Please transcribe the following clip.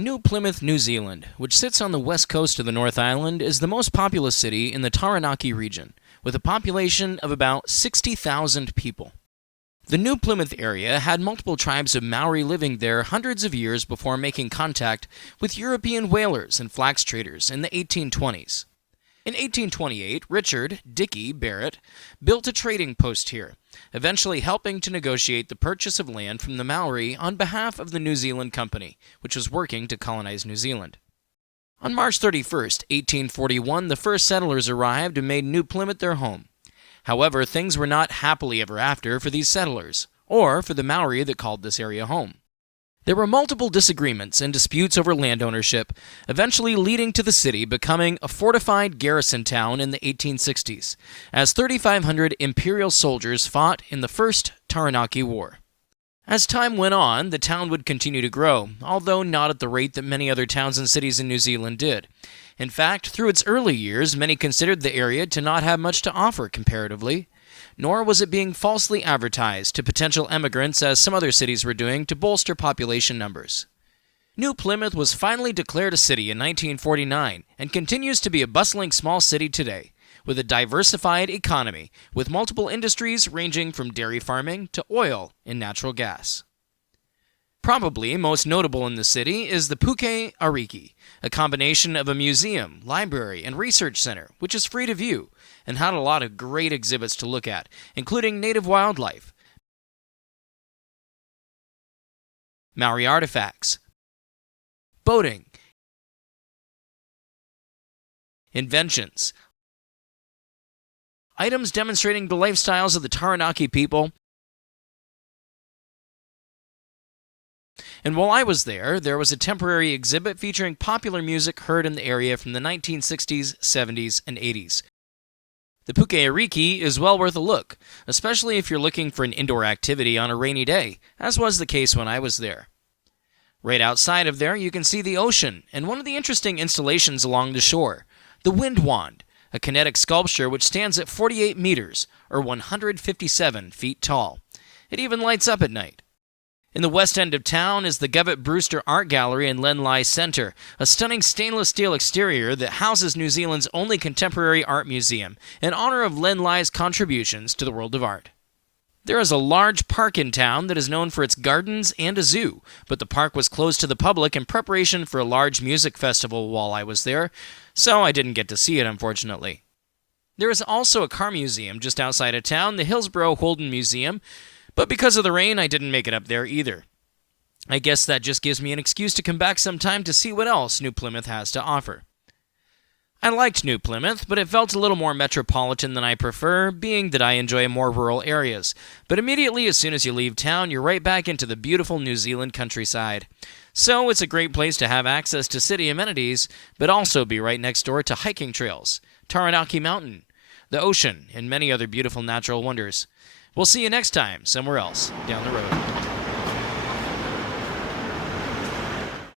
New Plymouth, New Zealand, which sits on the west coast of the North Island, is the most populous city in the Taranaki region, with a population of about 60,000 people. The New Plymouth area had multiple tribes of Maori living there hundreds of years before making contact with European whalers and flax traders in the 1820s. In 1828, Richard "Dickie" Barrett built a trading post here, eventually helping to negotiate the purchase of land from the Maori on behalf of the New Zealand Company, which was working to colonize New Zealand. On March 31, 1841, the first settlers arrived and made New Plymouth their home. However, things were not happily ever after for these settlers, or for the Maori that called this area home. There were multiple disagreements and disputes over land ownership, eventually leading to the city becoming a fortified garrison town in the 1860s, as 3,500 Imperial soldiers fought in the First Taranaki War. As time went on, the town would continue to grow, although not at the rate that many other towns and cities in New Zealand did. In fact, through its early years, many considered the area to not have much to offer comparatively, nor was it being falsely advertised to potential emigrants as some other cities were doing to bolster population numbers. New Plymouth was finally declared a city in 1949 and continues to be a bustling small city today, with a diversified economy with multiple industries ranging from dairy farming to oil and natural gas. Probably most notable in the city is the Puke Ariki, a combination of a museum, library, and research center, which is free to view, and had a lot of great exhibits to look at, including native wildlife, Maori artifacts, boating, inventions, items demonstrating the lifestyles of the Taranaki people. And while I was there was a temporary exhibit featuring popular music heard in the area from the 1960s, 70s, and 80s. The Puke Ariki is well worth a look, especially if you're looking for an indoor activity on a rainy day, as was the case when I was there. Right outside of there, you can see the ocean and one of the interesting installations along the shore, the Wind Wand, a kinetic sculpture which stands at 48 meters, or 157 feet tall. It even lights up at night. In the west end of town is the Govett-Brewster Art Gallery and Lenlai Center, a stunning stainless steel exterior that houses New Zealand's only contemporary art museum in honor of Lenlai's contributions to the world of art. There is a large park in town that is known for its gardens and a zoo, but the park was closed to the public in preparation for a large music festival while I was there, so I didn't get to see it, unfortunately. There is also a car museum just outside of town, the Hillsborough Holden Museum, but because of the rain, I didn't make it up there either. I guess that just gives me an excuse to come back sometime to see what else New Plymouth has to offer. I liked New Plymouth, but it felt a little more metropolitan than I prefer, being that I enjoy more rural areas. But immediately as soon as you leave town, you're right back into the beautiful New Zealand countryside. So it's a great place to have access to city amenities, but also be right next door to hiking trails, Taranaki Mountain, the ocean, and many other beautiful natural wonders. We'll see you next time, somewhere else, down the road.